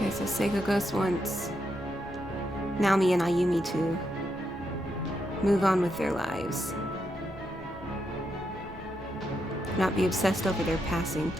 Okay, so Seiko Ghost wants Naomi and Ayumi to move on with their lives. Not be obsessed over their passing.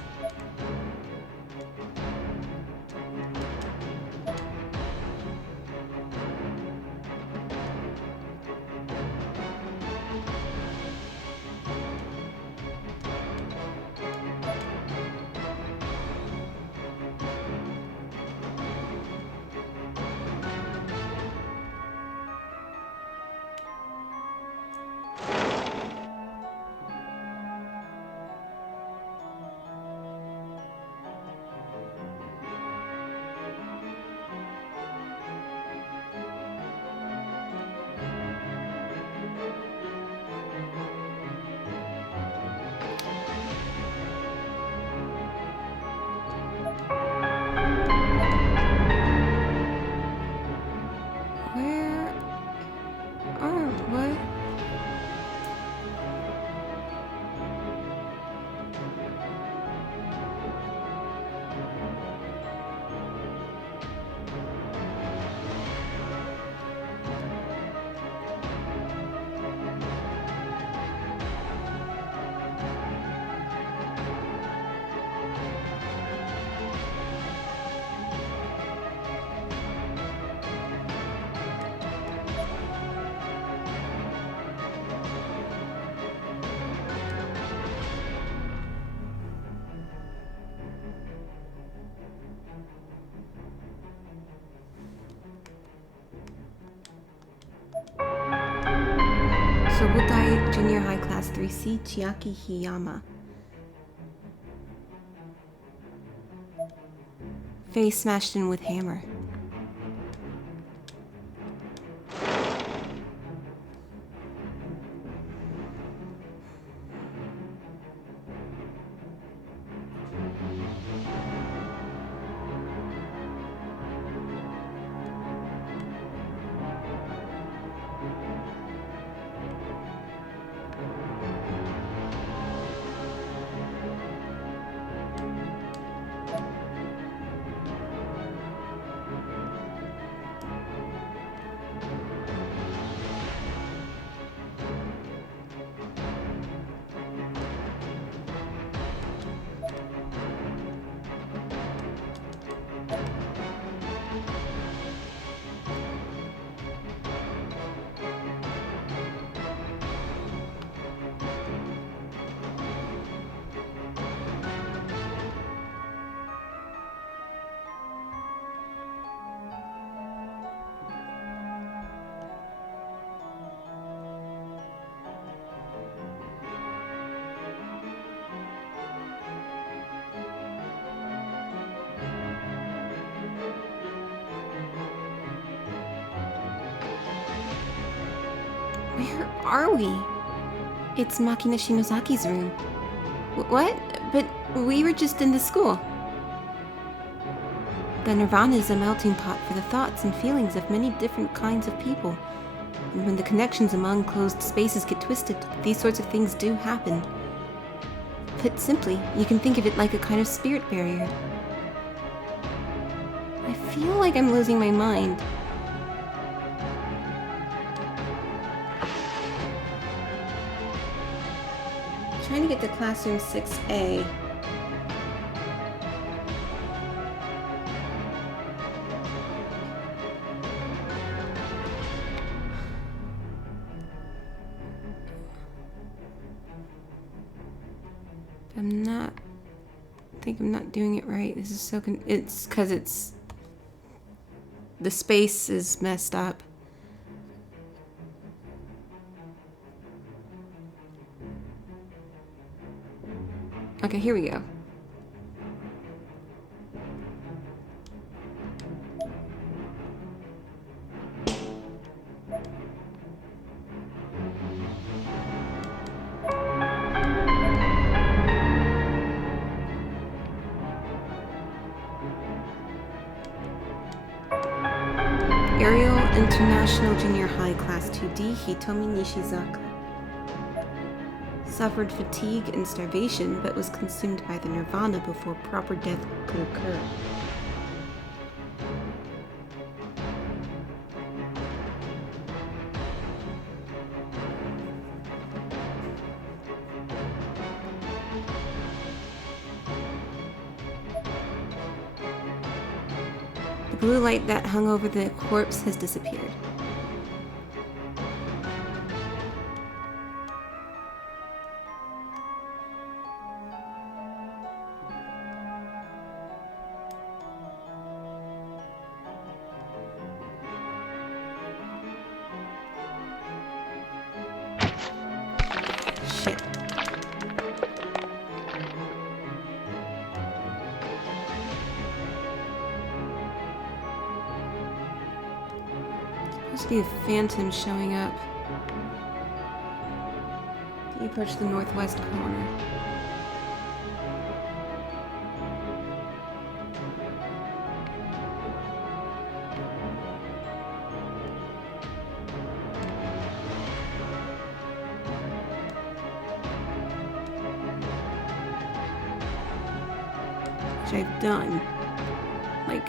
Sobutai Junior High Class 3C Chiaki Hiyama. Face smashed in with hammer. Where are we? It's Makina Shimozaki's room. What? But we were just in the school. The Nirvana is a melting pot for the thoughts and feelings of many different kinds of people. And when the connections among closed spaces get twisted, these sorts of things do happen. Put simply, you can think of it like a kind of spirit barrier. I feel like I'm losing my mind. Trying to get to classroom 6A. I think I'm not doing it right. This is so it's because it's the space is messed up. Okay, here we go. Ariel International Junior High Class 2D Hitomi Nishizaka. Suffered fatigue and starvation, but was consumed by the Nirvana before proper death could occur. blue light that hung over the corpse has disappeared. Shit. Supposed to be a phantom showing up. You approach the northwest corner. Which I've done. Like,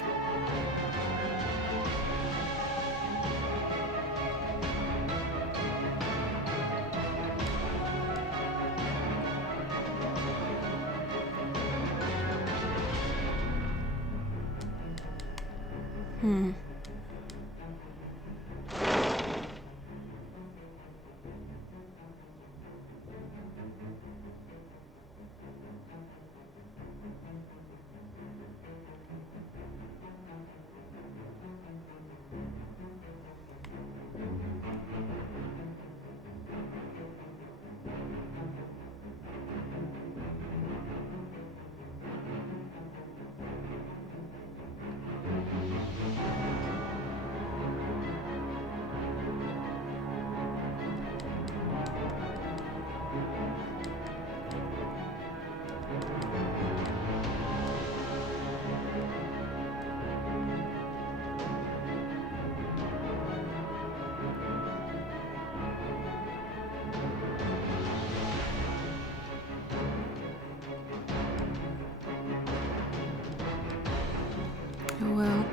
oh well.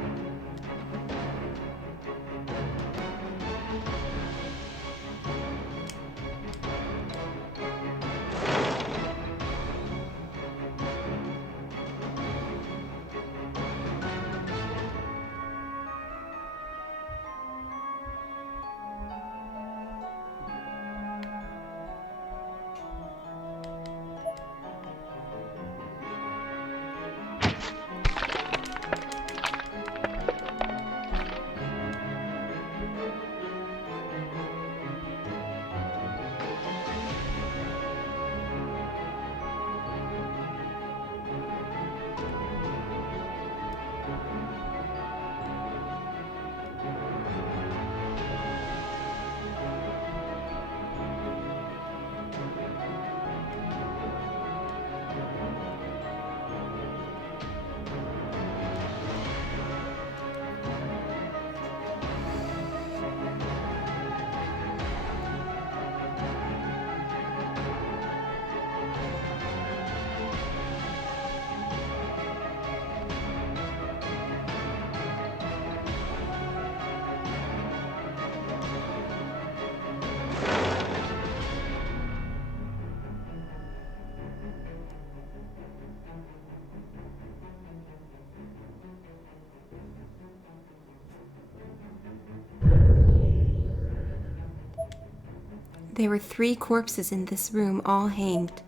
There were 3 corpses in this room, all hanged.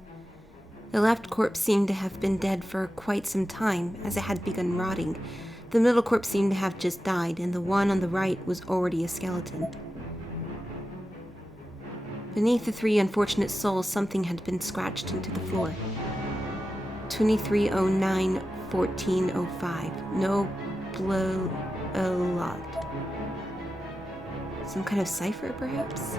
The left corpse seemed to have been dead for quite some time, as it had begun rotting. The middle corpse seemed to have just died, and the one on the right was already a skeleton. Beneath the 3 unfortunate souls, something had been scratched into the floor. 2309-1405. No blow a lot. Some kind of cipher, perhaps?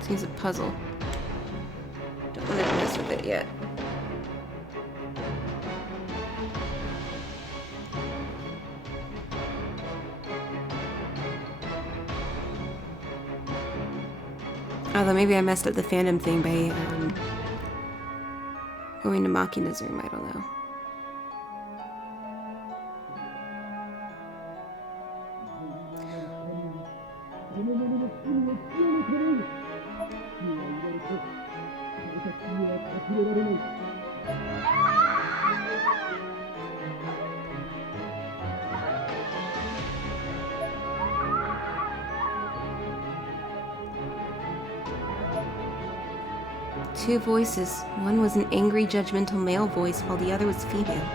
Seems a puzzle. Don't want to mess with it yet. Although maybe I messed up the fandom thing by going to Makina's room, I don't know. Two voices. One was an angry, judgmental male voice, while the other was female.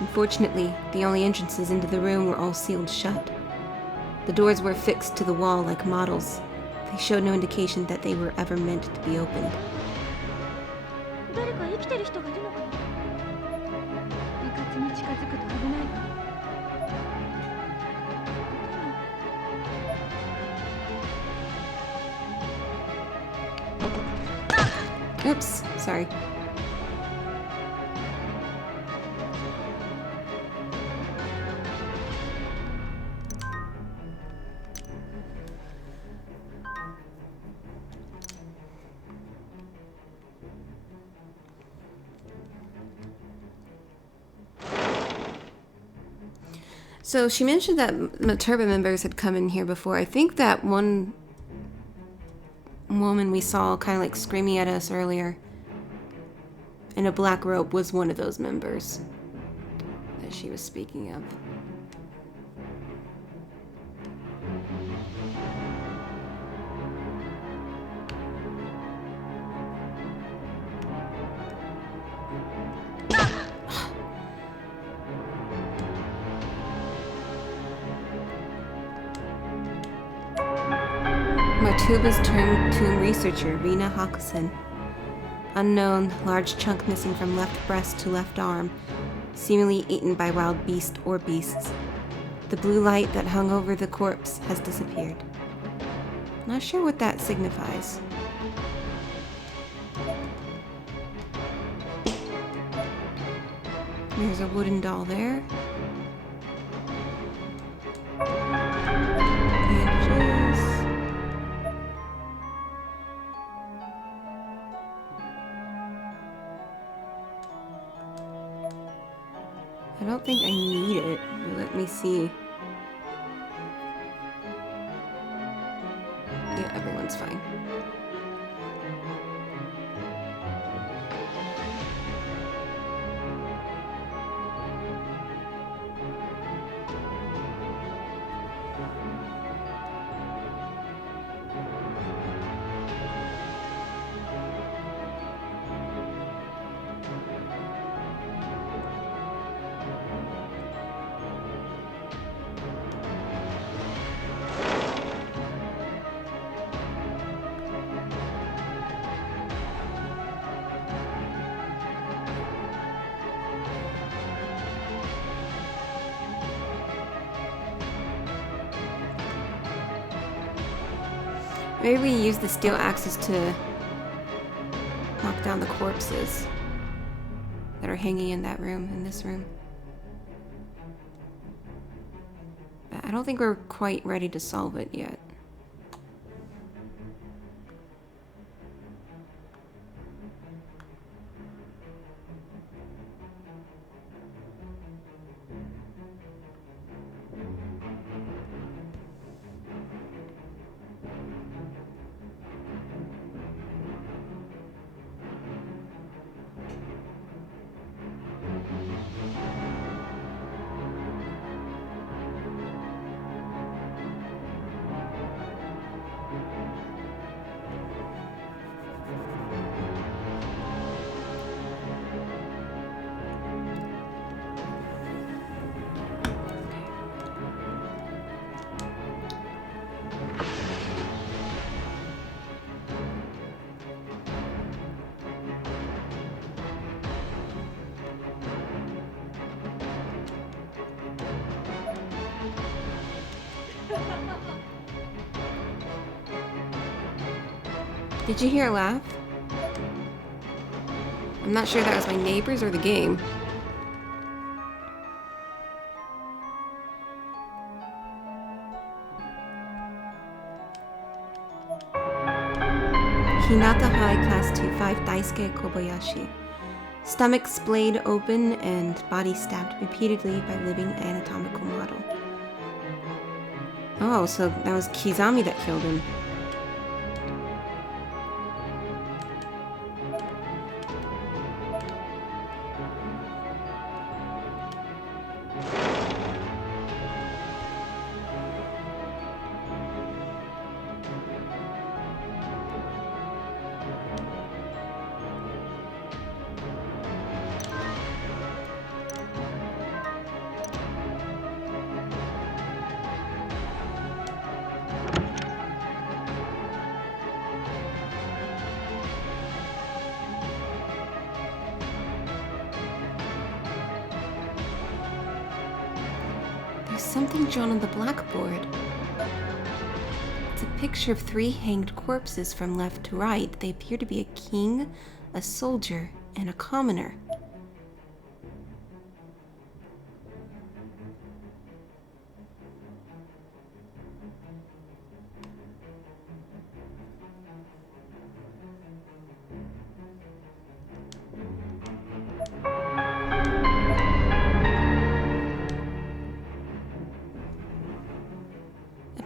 Unfortunately, the only entrances into the room were all sealed shut. The doors were affixed to the wall like models. They showed no indication that they were ever meant to be opened. Oops, sorry. So she mentioned that Maturba members had come in here before. I think that one woman we saw kind of like screaming at us earlier in a black robe was one of those members that she was speaking of. Matuba's tomb researcher, Rina Hakusen. Unknown, large chunk missing from left breast to left arm, seemingly eaten by wild beast or beasts. The blue light that hung over the corpse has disappeared. Not sure what that signifies. There's a wooden doll there. Bandages. I don't think I need it, but let me see. Yeah, everyone's fine. Maybe we use the steel axes to knock down the corpses that are hanging in that room, in this room. But I don't think we're quite ready to solve it yet. Did you hear a laugh? I'm not sure that was my neighbors or the game. Hinata High Class 2-5 Daisuke Kobayashi. Stomach splayed open and body stabbed repeatedly by living anatomical model. Oh, so that was Kizami that killed him. There's something drawn on the blackboard. It's a picture of 3 hanged corpses from left to right. They appear to be a king, a soldier, and a commoner.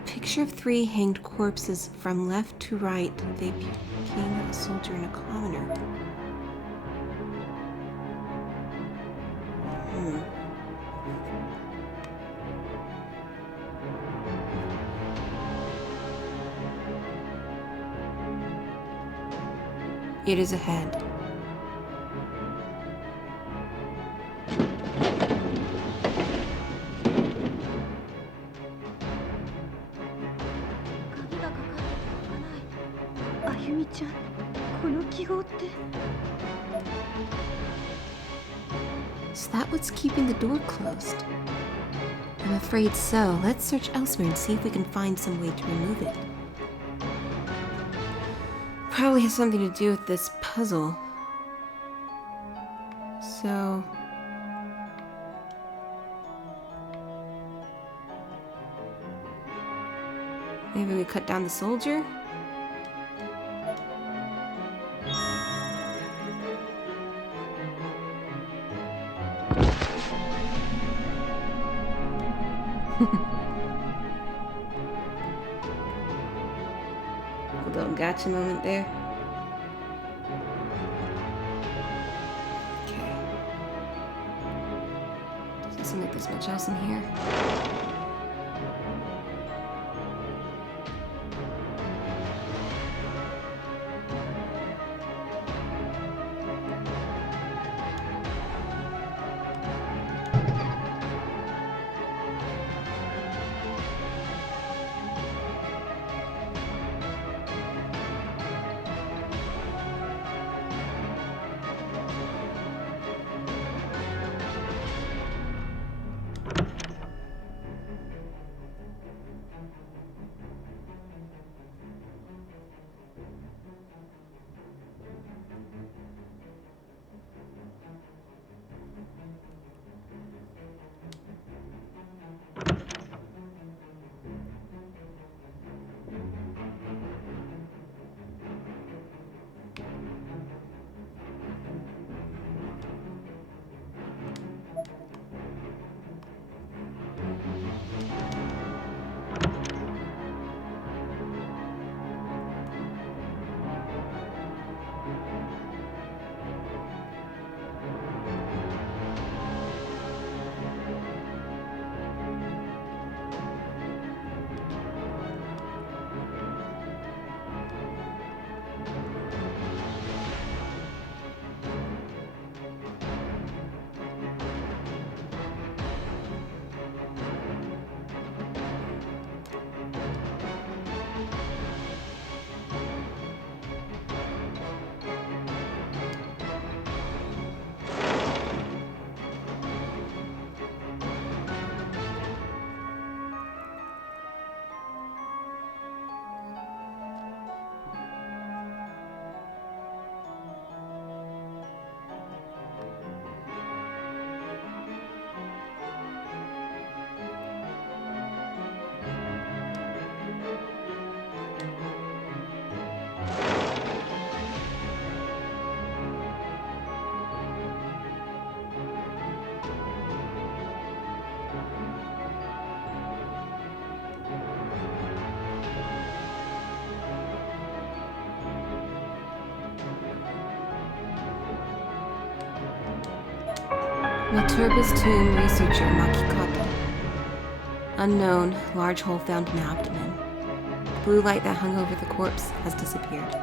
Picture of 3 hanged corpses from left to right. They appear a king, a soldier, and a commoner. It is a head. Ayumi-chan, この記号って。 Is that what's keeping the door closed? I'm afraid so. Let's search elsewhere and see if we can find some way to remove it. Probably has something to do with this puzzle. So... maybe we cut down the soldier? A little gotcha moment there. Okay. Doesn't seem like there's much else in here. Maturba's tomb researcher Makikoto. Unknown, large hole found in abdomen. The blue light that hung over the corpse has disappeared.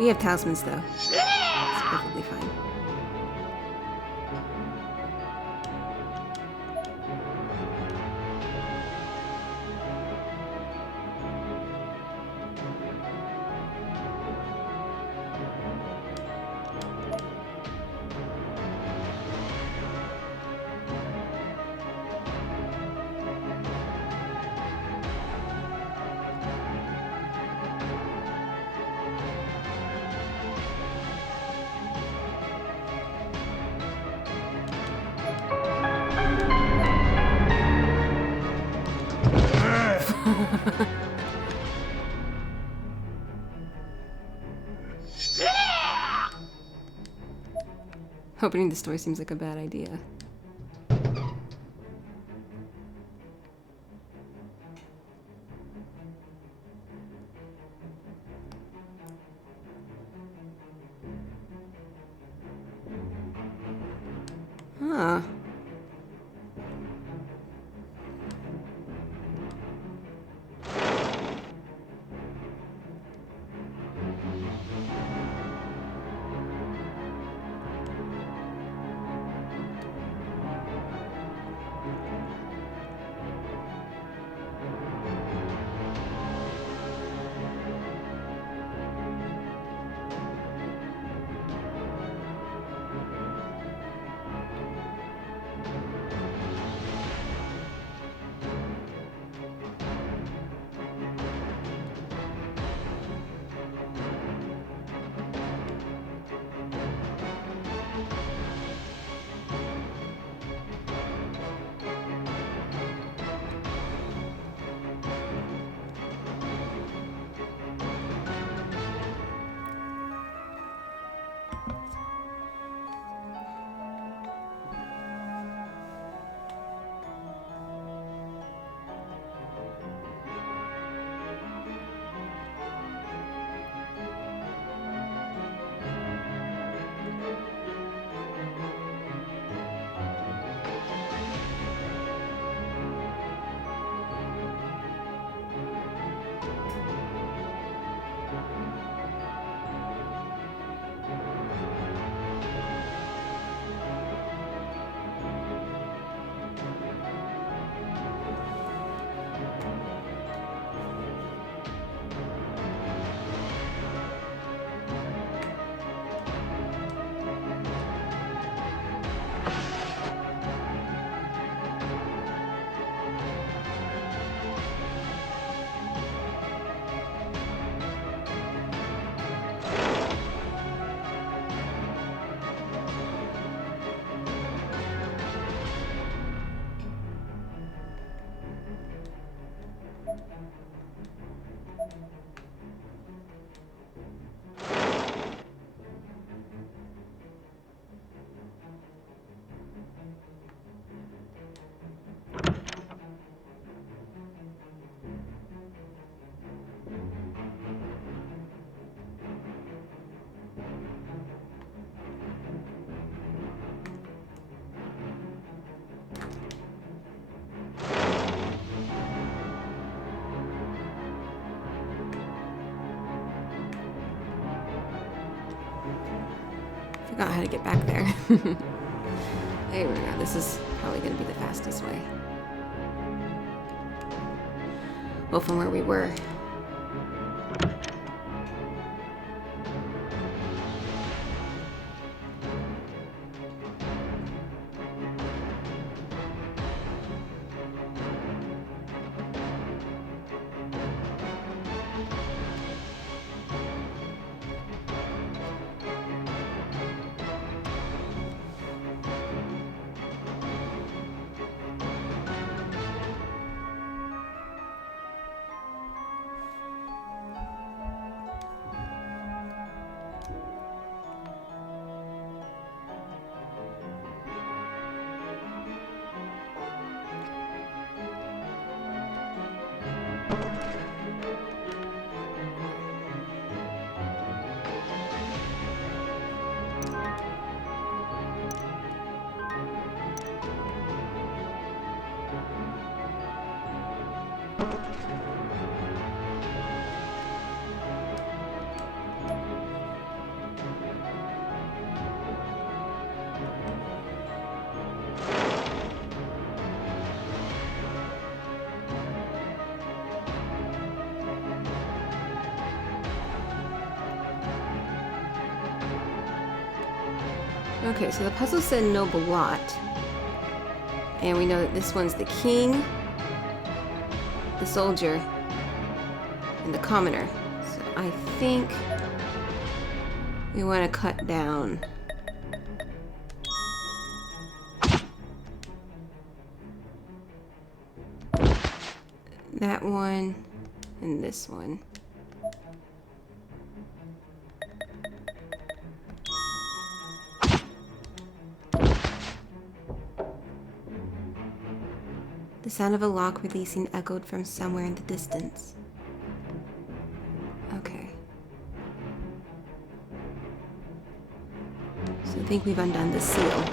We have talismans, though. It's perfectly fine. Opening the store seems like a bad idea. Huh. Forgot how to get back there. There we go. This is probably going to be the fastest way. Well, from where we were. Okay, so the puzzle said noble lot. And we know that this one's the king, the soldier, and the commoner. So I think we want to cut down. That one and this one. The sound of a lock releasing echoed from somewhere in the distance. Okay. So I think we've undone the seal.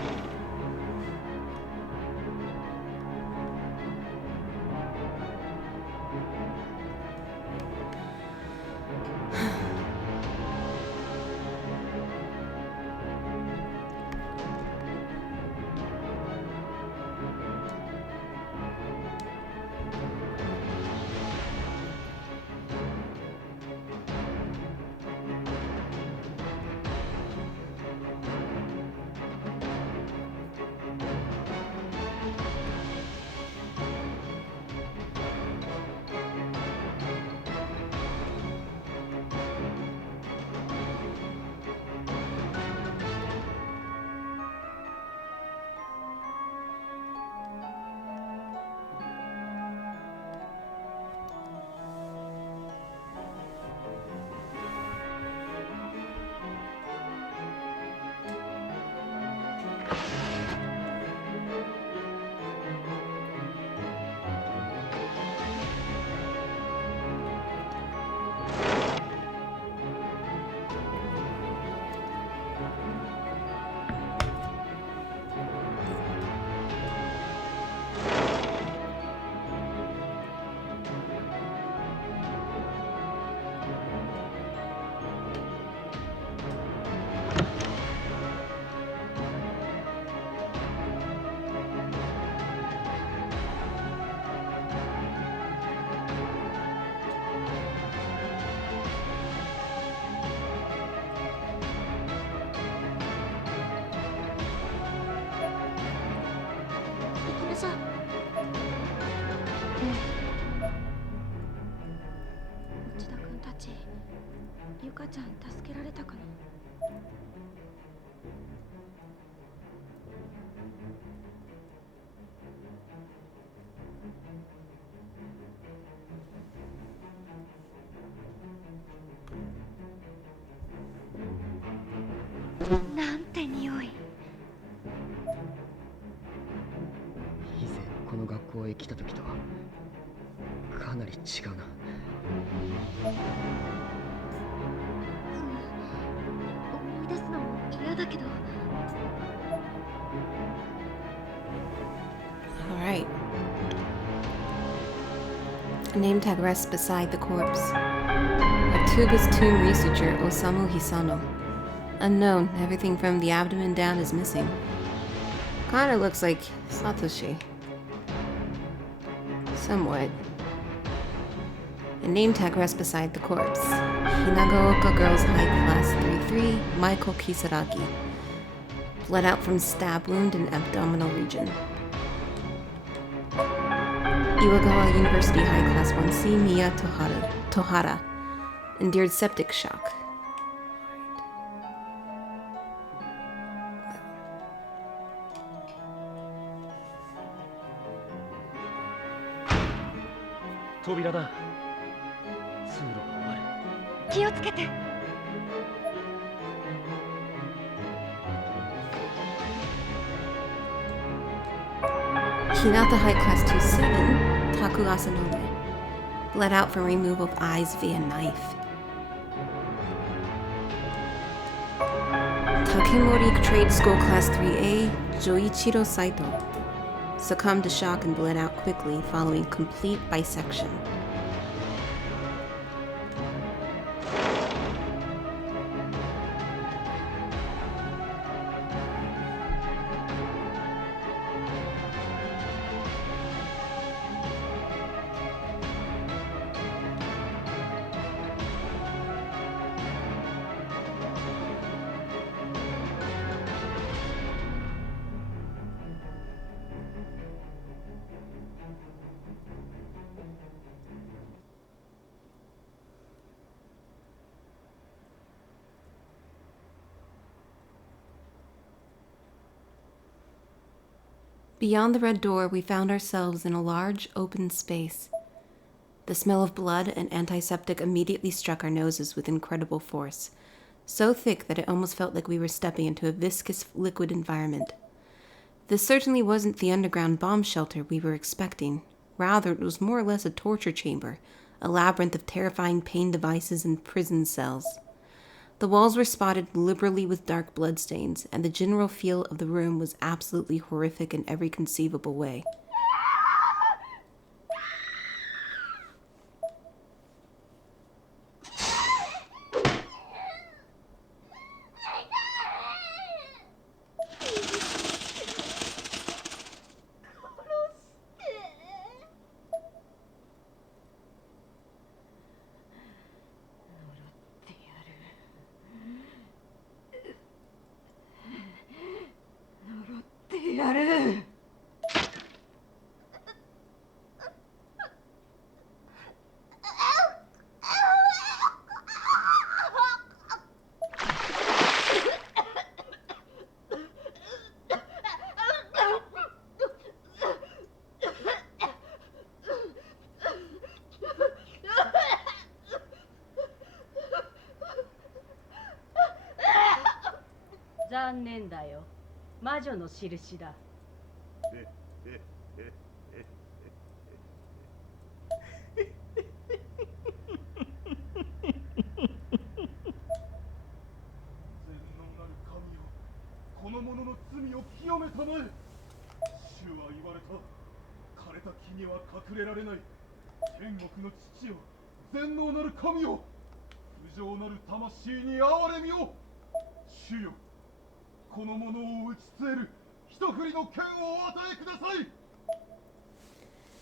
なんて匂い。以前この学校へ来た時とはかなり違うな。思い出すのも嫌だけど。Alright. A name tag rests beside the corpse. Artubis tomb researcher Osamu Hisano. Unknown, everything from the abdomen down is missing. Kinda looks like Satoshi. Somewhat. A name tag rests beside the corpse. Hinagaoka Girls High Class 3-3, Maiko Kisaragi. Bled out from stab wound in abdominal region. Iwagawa University High Class 1C, Miya Tohara. Endured septic shock. Tobira. 通路が終わる。気をつけて。Hinata High Class 2-7, Taku Asanome. Bled out from removal of eyes via knife. Takemori Trade School Class 3A, Joichiro Saito. Succumbed to shock and bled out quickly following complete bisection. Beyond the red door, we found ourselves in a large, open space. The smell of blood and antiseptic immediately struck our noses with incredible force, so thick that it almost felt like we were stepping into a viscous liquid environment. This certainly wasn't the underground bomb shelter we were expecting. Rather, it was more or less a torture chamber, a labyrinth of terrifying pain devices and prison cells. The walls were spotted liberally with dark bloodstains, and the general feel of the room was absolutely horrific in every conceivable way.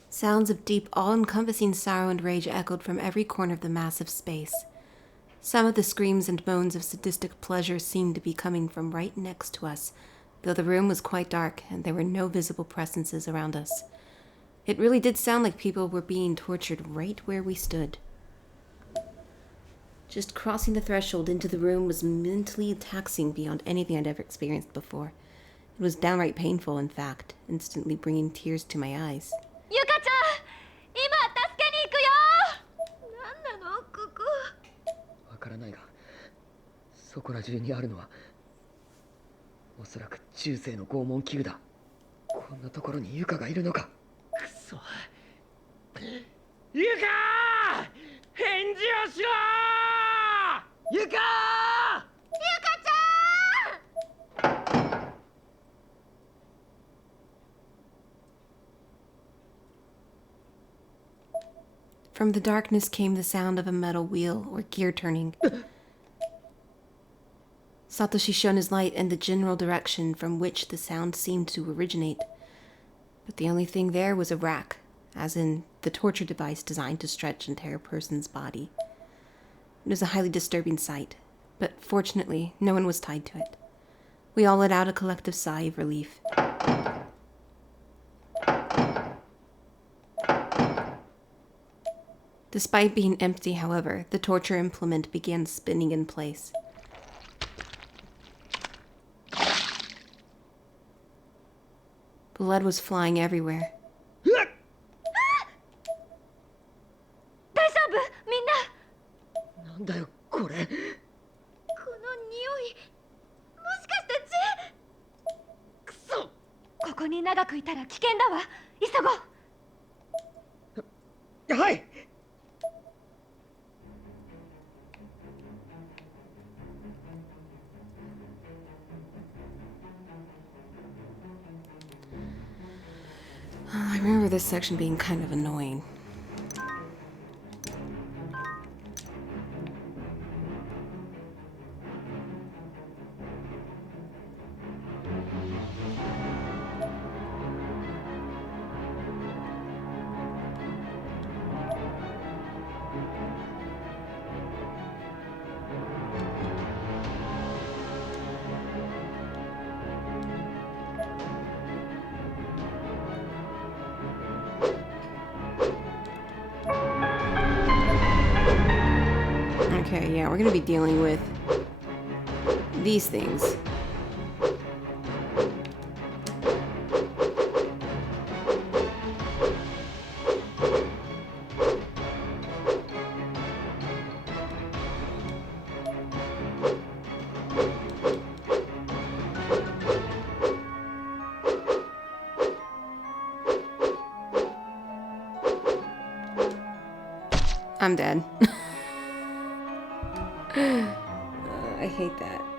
Sounds of deep, all-encompassing sorrow and rage echoed from every corner of the massive space. Some of the screams and moans of sadistic pleasure seemed to be coming from right next to us, though the room was quite dark and there were no visible presences around us. It really did sound like people were being tortured right where we stood. Just crossing the threshold into the room was mentally taxing beyond anything I'd ever experienced before. It was downright painful, in fact, instantly bringing tears to my eyes. ゆかちゃん、今助けに行くよ。なんなのここ。わからないが、そこら中にあるのはおそらく中世の拷問器具だ。こんなところにユカがいるのか。くそ。ユカ！返事をしろ！ユカ！ From the darkness came the sound of a metal wheel or gear turning. Satoshi shone his light in the general direction from which the sound seemed to originate. But the only thing there was a rack, as in the torture device designed to stretch and tear a person's body. It was a highly disturbing sight, but fortunately, no one was tied to it. We all let out a collective sigh of relief. Despite being empty, however, the torture implement began spinning in place. Blood was flying everywhere. 大丈夫？みんな。なんだよこれ。この匂い。もしかして血？くそ！ここに長くいたら危険だわ。急ごう。はい。 I remember this section being kind of annoying. Okay, yeah, we're gonna be dealing with these things. I'm dead. I hate that.